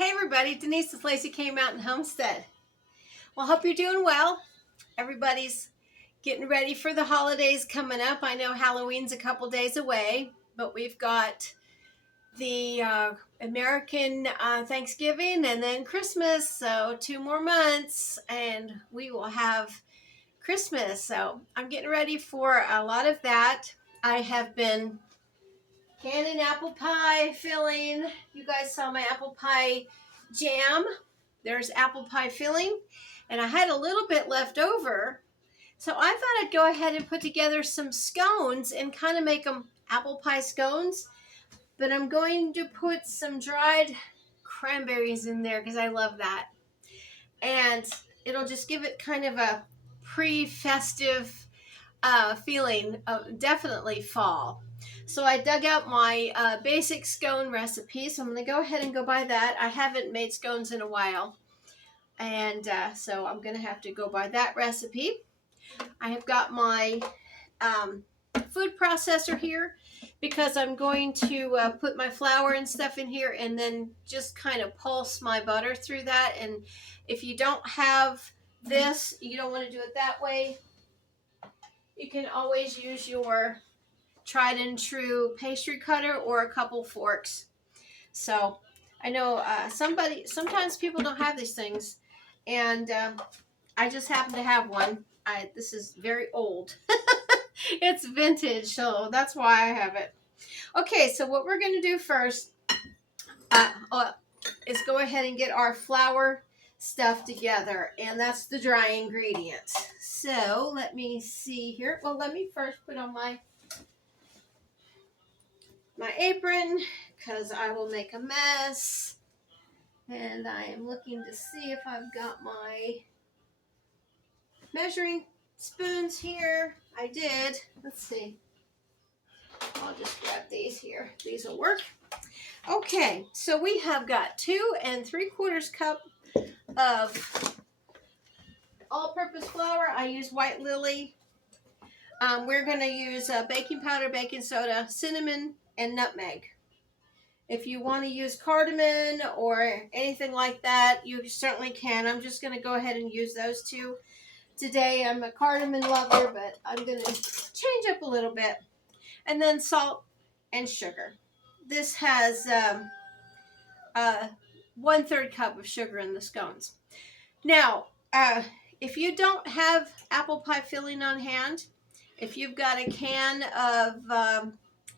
Hey everybody, Denise with Lazy K Mountain Homestead. Well, hope you're doing well. Everybody's getting ready for the holidays coming up. I know Halloween's a couple days away, but we've got the American Thanksgiving and then Christmas, so 2 more months and we will have Christmas. So I'm getting ready for a lot of that. I have been canning apple pie filling. You guys saw my apple pie jam. There's apple pie filling, and I had a little bit left over, so I thought I'd go ahead and put together some scones and kind of make them apple pie scones. But I'm going to put some dried cranberries in there because I love that, and it'll just give it kind of a pre-festive feeling of definitely fall. So I dug out my basic scone recipe, so I'm going to go ahead and go buy that. I haven't made scones in a while, and so I'm going to have to go buy that recipe. I have got my food processor here because I'm going to put my flour and stuff in here and then just kind of pulse my butter through that. And if you don't have this, you don't want to do it that way, you can always use your tried and true pastry cutter or a couple forks. So I know sometimes people don't have these things, and I just happen to have one. This is very old. It's vintage, so that's why I have it. Okay, so what we're going to do first is go ahead and get our flour stuff together, and that's the dry ingredients. So let me see here. Well, let me first put on my apron because I will make a mess, and I am looking to see if I've got my measuring spoons here. I did. Let's see. I'll just grab these here. These will work. Okay, so we have got 2 3/4 cup of all-purpose flour. I use white lily. We're going to use baking powder, baking soda, cinnamon, and nutmeg. If you want to use cardamom or anything like that, you certainly can. I'm just going to go ahead and use those two. Today I'm a cardamom lover, but I'm going to change up a little bit. And then salt and sugar. This has 1/3 cup of sugar in the scones. Now, if you don't have apple pie filling on hand, if you've got a can of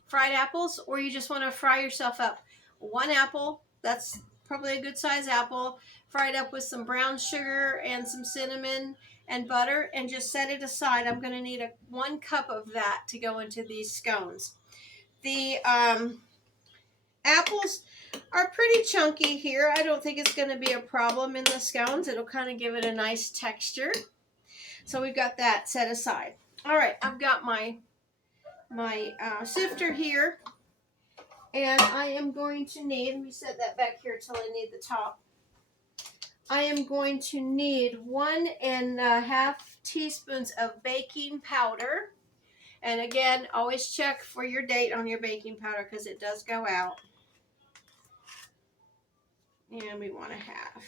fried apples, or you just want to fry yourself up, 1 apple, that's probably a good size apple, fried up with some brown sugar and some cinnamon and butter, and just set it aside. I'm going to need 1 cup of that to go into these scones. The apples are pretty chunky here. I don't think it's going to be a problem in the scones. It'll kind of give it a nice texture. So we've got that set aside. All right, I've got my sifter here, and I am going to need, let me set that back here till I need the top. I am going to need 1 1/2 teaspoons of baking powder. And again, always check for your date on your baking powder because it does go out. And we want 1/2.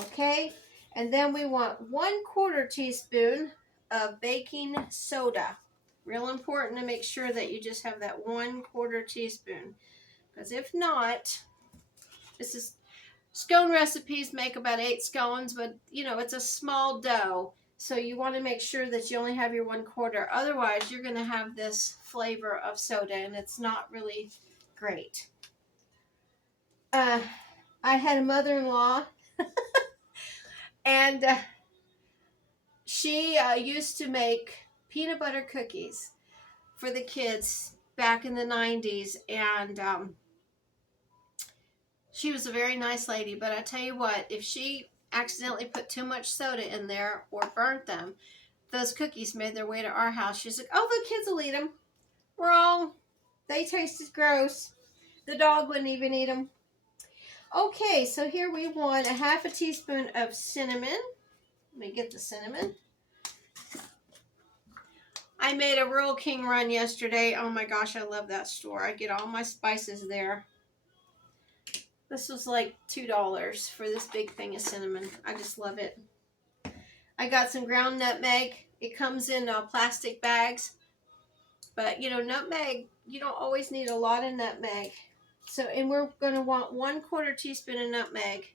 Okay, and then we want 1/4 teaspoon of baking soda. Real important to make sure that you just have that 1/4 teaspoon, because if not, this is scone recipes make about 8 scones, but you know it's a small dough, so you want to make sure that you only have your 1/4. Otherwise, you're going to have this flavor of soda, and it's not really great. I had a mother-in-law, and she used to make peanut butter cookies for the kids back in the 90s, and she was a very nice lady, but I tell you what, if she accidentally put too much soda in there or burnt them, those cookies made their way to our house. She's like, oh, the kids will eat them. Wrong. They tasted gross. The dog wouldn't even eat them. Okay, so here we want 1/2 teaspoon of cinnamon. Let me get the cinnamon. I made a Rural King run yesterday. Oh my gosh, I love that store. I get all my spices there. This was like $2 for this big thing of cinnamon. I just love it. I got some ground nutmeg. It comes in plastic bags. But, you know, nutmeg, you don't always need a lot of nutmeg. So, and we're going to want 1/4 teaspoon of nutmeg.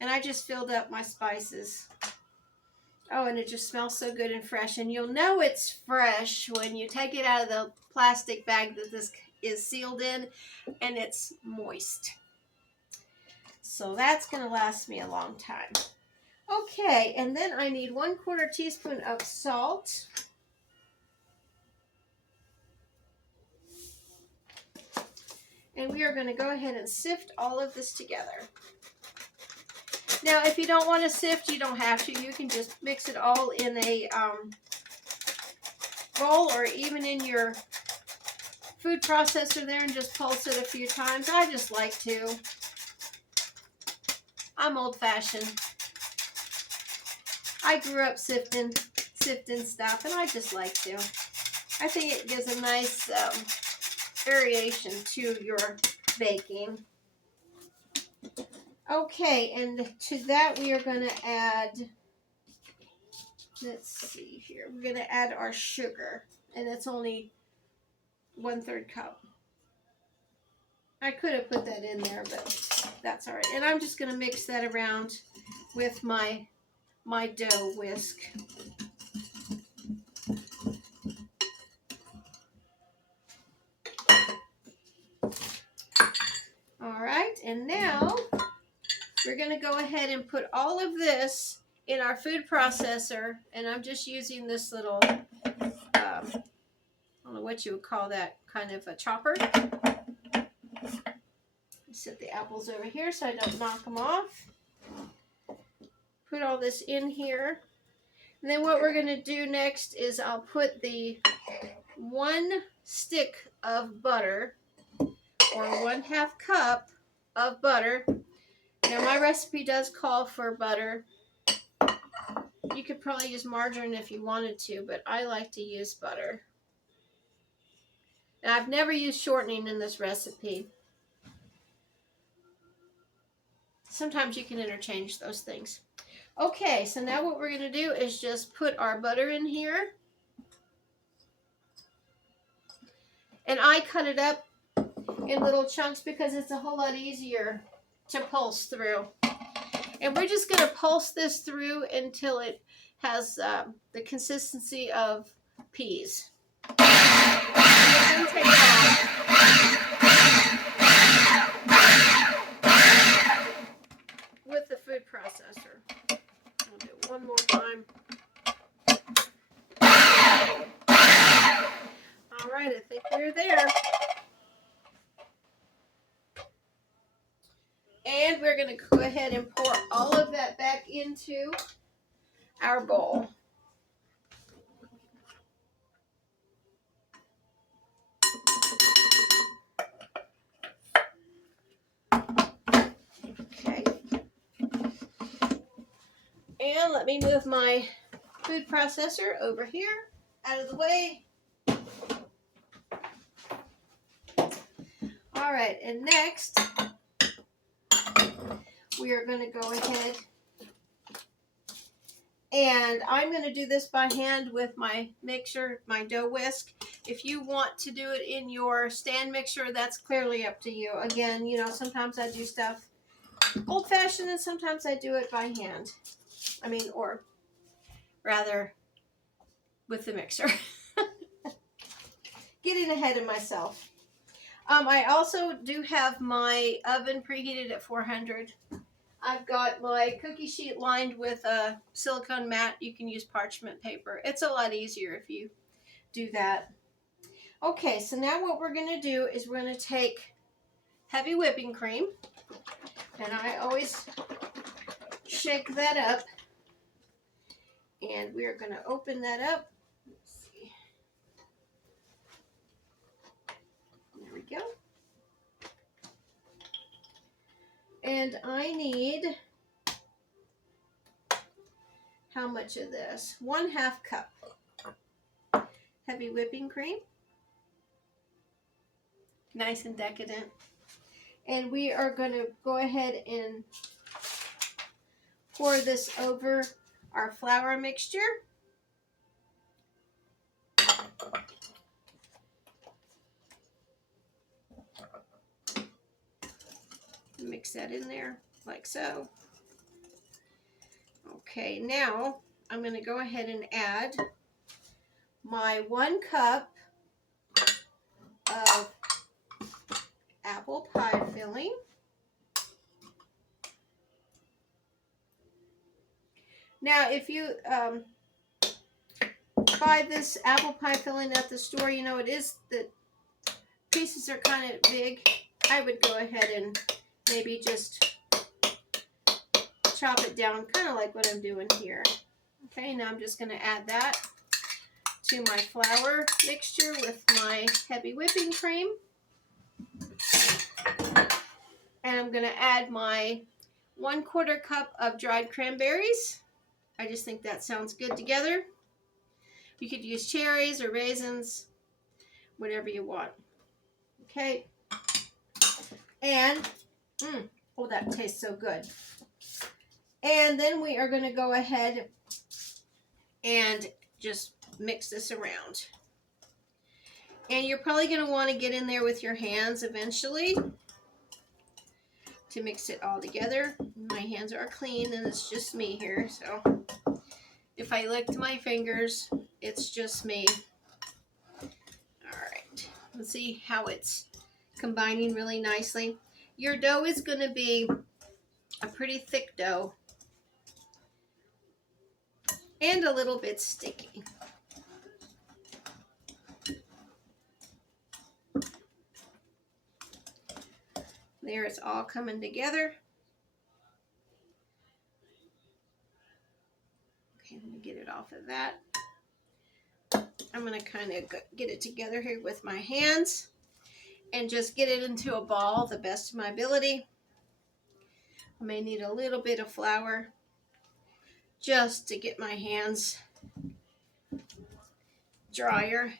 And I just filled up my spices. Oh, and it just smells so good and fresh. And you'll know it's fresh when you take it out of the plastic bag that this is sealed in and it's moist. So that's going to last me a long time. Okay, and then I need 1/4 teaspoon of salt. And we are going to go ahead and sift all of this together. Now, if you don't want to sift, you don't have to. You can just mix it all in a bowl or even in your food processor there and just pulse it a few times. I just like to. I'm old-fashioned. I grew up sifting stuff, and I just like to. I think it gives a nice variation to your baking. Okay, and to that we are going to add, let's see here, we're going to add our sugar, and it's only 1/3 cup. I could have put that in there, but that's all right. And I'm just going to mix that around with my dough whisk. All right, and now we're going to go ahead and put all of this in our food processor, and I'm just using this little, I don't know what you would call that, kind of a chopper. Set the apples over here so I don't knock them off. Put all this in here. And then what we're going to do next is I'll put the 1 stick of butter, or 1/2 cup of butter. Now my recipe does call for butter. You could probably use margarine if you wanted to, but I like to use butter. Now I've never used shortening in this recipe. Sometimes you can interchange those things. Okay, so now what we're going to do is just put our butter in here. And I cut it up in little chunks because it's a whole lot easier to pulse through. And we're just going to pulse this through until it has the consistency of peas. And take it off. With the food processor. I'll do it one more time. All right, I think we're there. And we're going to go ahead and pour all of that back into our bowl. Okay. And let me move my food processor over here, out of the way. All right, and next, we are going to go ahead and I'm going to do this by hand with my mixer, my dough whisk. If you want to do it in your stand mixer, that's clearly up to you. Again, you know, sometimes I do stuff old-fashioned and sometimes I do it by hand. I mean, or rather with the mixer. Getting ahead of myself. I also do have my oven preheated at 400. I've got my cookie sheet lined with a silicone mat. You can use parchment paper. It's a lot easier if you do that. Okay, so now what we're going to do is we're going to take heavy whipping cream. And I always shake that up. And we are going to open that up. Let's see. There we go. And I need, how much of this? 1/2 cup heavy whipping cream. Nice and decadent. And we are going to go ahead and pour this over our flour mixture. Mix that in there like so. Okay, now I'm going to go ahead and add my 1 cup of apple pie filling. Now, if you buy this apple pie filling at the store, you know, the pieces are kind of big. I would go ahead and maybe just chop it down, kind of like what I'm doing here. Okay, now I'm just going to add that to my flour mixture with my heavy whipping cream. And I'm going to add my 1/4 cup of dried cranberries. I just think that sounds good together. You could use cherries or raisins, whatever you want. Okay. And, oh, that tastes so good. And then we are going to go ahead and just mix this around. And you're probably going to want to get in there with your hands eventually to mix it all together. My hands are clean and it's just me here, so if I licked my fingers, it's just me. All right, let's see how it's combining really nicely. Your dough is going to be a pretty thick dough and a little bit sticky. There, it's all coming together. Okay, let me get it off of that. I'm going to kind of get it together here with my hands and just get it into a ball the best of my ability. I may need a little bit of flour just to get my hands drier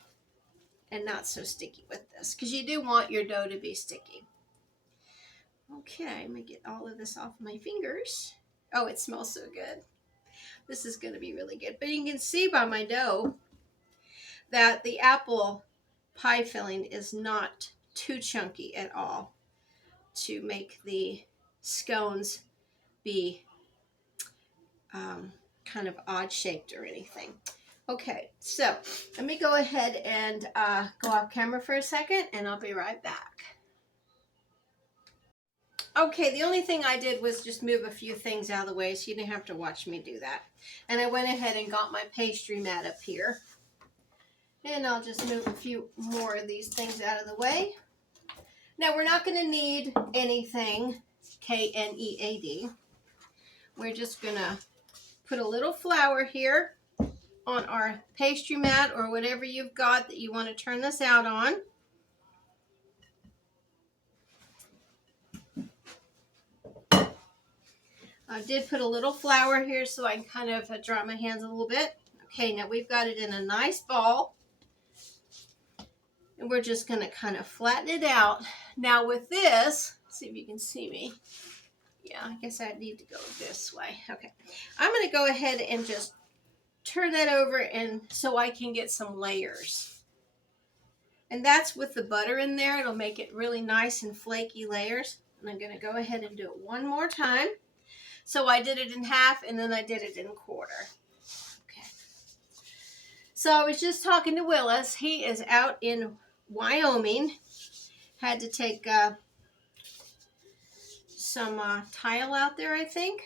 and not so sticky with this, because you do want your dough to be sticky. Okay, I'm going to get all of this off my fingers. Oh, it smells so good. This is going to be really good. But you can see by my dough that the apple pie filling is not too chunky at all to make the scones be kind of odd shaped or anything. Okay, so let me go ahead and go off camera for a second and I'll be right back. Okay, the only thing I did was just move a few things out of the way so you didn't have to watch me do that. And I went ahead and got my pastry mat up here. And I'll just move a few more of these things out of the way. Now, we're not going to need anything K-N-E-A-D. We're just going to put a little flour here on our pastry mat or whatever you've got that you want to turn this out on. I did put a little flour here so I can kind of dry my hands a little bit. Okay, now we've got it in a nice ball. And we're just going to kind of flatten it out. Now with this, see if you can see me. Yeah, I guess I need to go this way. Okay, I'm going to go ahead and just turn that over and so I can get some layers. And that's with the butter in there. It'll make it really nice and flaky layers. And I'm going to go ahead and do it one more time. So I did it in half and then I did it in a quarter. Okay. So I was just talking to Willis. He is out in Wyoming. Had to take some tile out there, I think.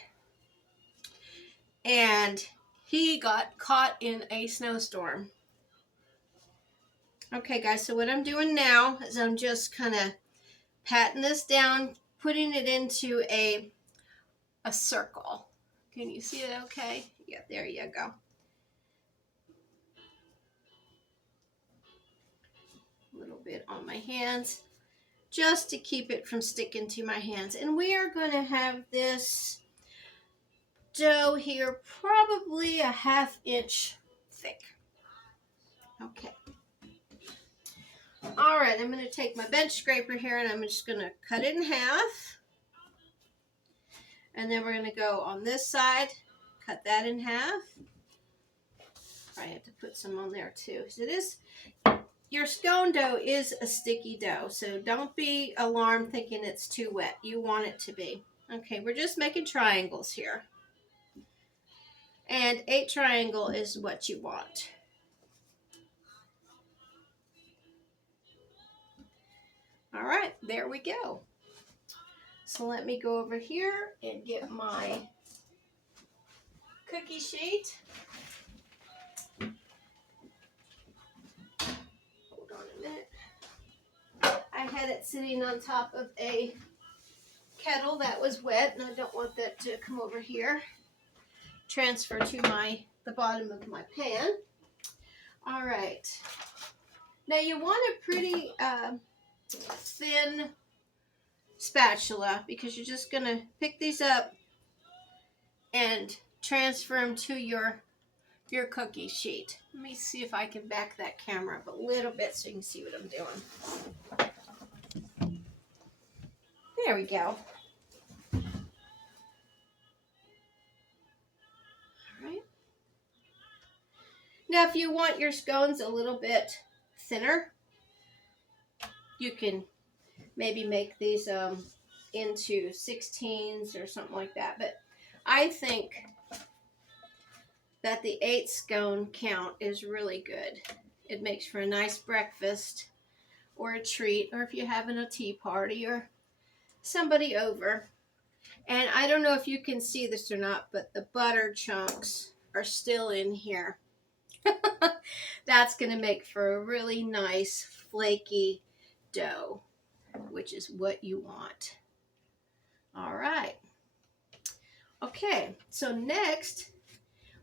And he got caught in a snowstorm. Okay, guys, so what I'm doing now is I'm just kind of patting this down, putting it into a circle. Can you see it okay? Yeah, there you go. A little bit on my hands just to keep it from sticking to my hands. And we are going to have this dough here probably a 1/2 inch thick. Okay. All right, I'm going to take my bench scraper here and I'm just going to cut it in half. And then we're going to go on this side, cut that in half. I have to put some on there too. So your scone dough is a sticky dough, so don't be alarmed thinking it's too wet. You want it to be. Okay, we're just making triangles here. And 8 triangle is what you want. All right, there we go. So let me go over here and get my cookie sheet. Hold on a minute. I had it sitting on top of a kettle that was wet, and I don't want that to come over here. Transfer to the bottom of my pan. All right. Now you want a pretty thin spatula because you're just going to pick these up and transfer them to your cookie sheet. Let me see if I can back that camera up a little bit so you can see what I'm doing. There we go. All right. Now if you want your scones a little bit thinner, you can maybe make these into 16s or something like that. But I think that the 8 scone count is really good. It makes for a nice breakfast or a treat, or if you're having a tea party or somebody over. And I don't know if you can see this or not, but the butter chunks are still in here. That's going to make for a really nice flaky dough, which is what you want. All right. Okay, so next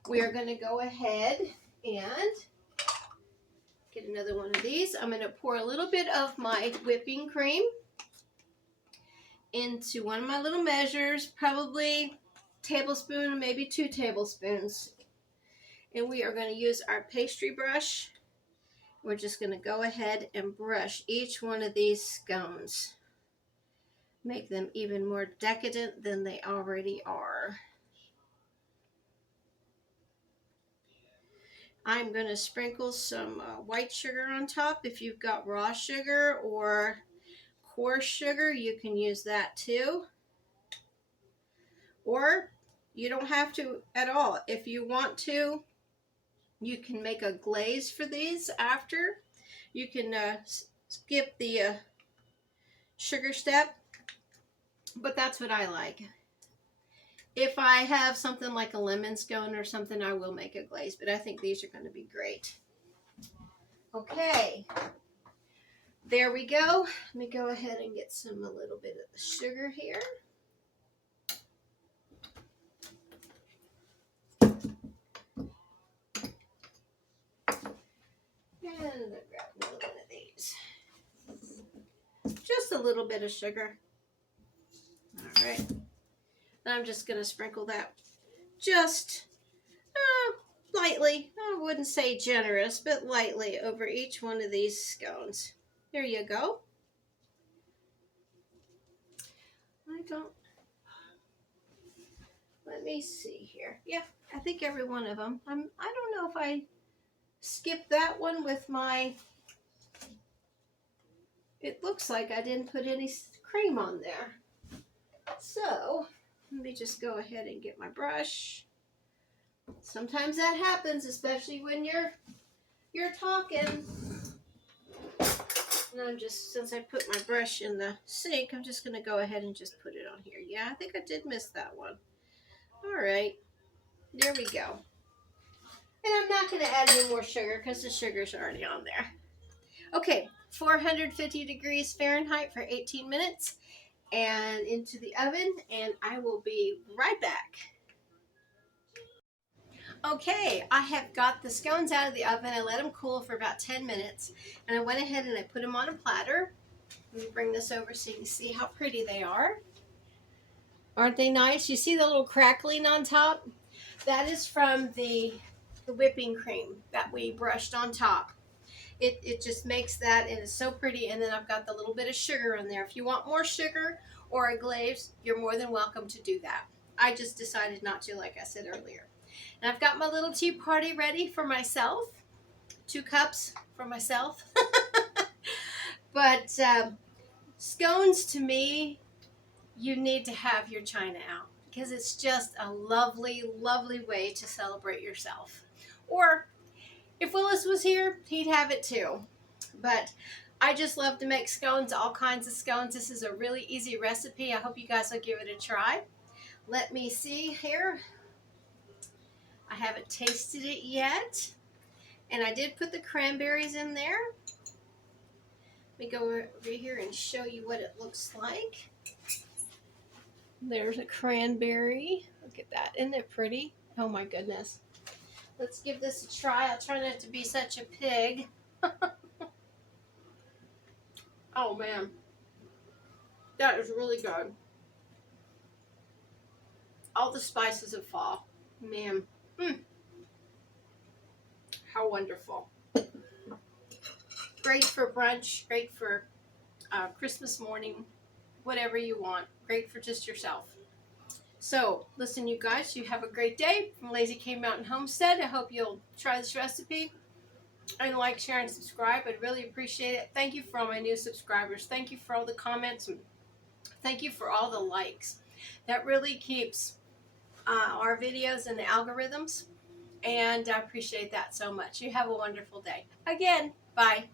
we are going to go ahead and get another one of these. I'm going to pour a little bit of my whipping cream into one of my little measures, probably a tablespoon or maybe 2 tablespoons. And we are going to use our pastry brush. We're just going to go ahead and brush each one of these scones. Make them even more decadent than they already are. I'm going to sprinkle some white sugar on top. If you've got raw sugar or coarse sugar, you can use that too. Or you don't have to at all. If you want to, you can make a glaze for these after. You can skip the sugar step, but that's what I like. If I have something like a lemon scone or something, I will make a glaze, but I think these are going to be great. Okay, there we go. Let me go ahead and get a little bit of the sugar here. And I'll grab another one of these. Just a little bit of sugar. All right. And I'm just going to sprinkle that just lightly. I wouldn't say generous, but lightly over each one of these scones. There you go. Let me see here. Yeah, I think every one of them. I don't know if I skipped that one with my, it looks like I didn't put any cream on there. So let me just go ahead and get my brush. Sometimes that happens, especially when you're talking. And since I put my brush in the sink, I'm just going to go ahead and just put it on here. Yeah, I think I did miss that one. All right, there we go. And I'm not going to add any more sugar because the sugar's already on there. Okay, 450 degrees Fahrenheit for 18 minutes and into the oven, and I will be right back. Okay, I have got the scones out of the oven. I let them cool for about 10 minutes, and I went ahead and I put them on a platter. Let me bring this over so you can see how pretty they are. Aren't they nice? You see the little crackling on top? That is from the whipping cream that we brushed on top. It just makes that, and it's so pretty. And then I've got the little bit of sugar in there. If you want more sugar or a glaze, you're more than welcome to do that. I just decided not to, like I said earlier. And I've got my little tea party ready for myself. 2 cups for myself. But scones, to me, you need to have your china out because it's just a lovely, lovely way to celebrate yourself. Or if Willis was here, he'd have it too. But I just love to make scones, all kinds of scones. This is a really easy recipe. I hope you guys will give it a try. Let me see here. I haven't tasted it yet. And I did put the cranberries in there. Let me go over here and show you what it looks like. There's a cranberry. Look at that. Isn't it pretty? Oh my goodness. Let's give this a try. I'll try not to be such a pig. Oh man. That is really good. All the spices of fall. Man. How wonderful. Great for brunch. Great for Christmas morning. Whatever you want. Great for just yourself. So, listen, you guys, you have a great day from Lazy K Mountain Homestead. I hope you'll try this recipe and like, share, and subscribe. I'd really appreciate it. Thank you for all my new subscribers. Thank you for all the comments. And thank you for all the likes. That really keeps our videos in the algorithms, and I appreciate that so much. You have a wonderful day. Again, bye.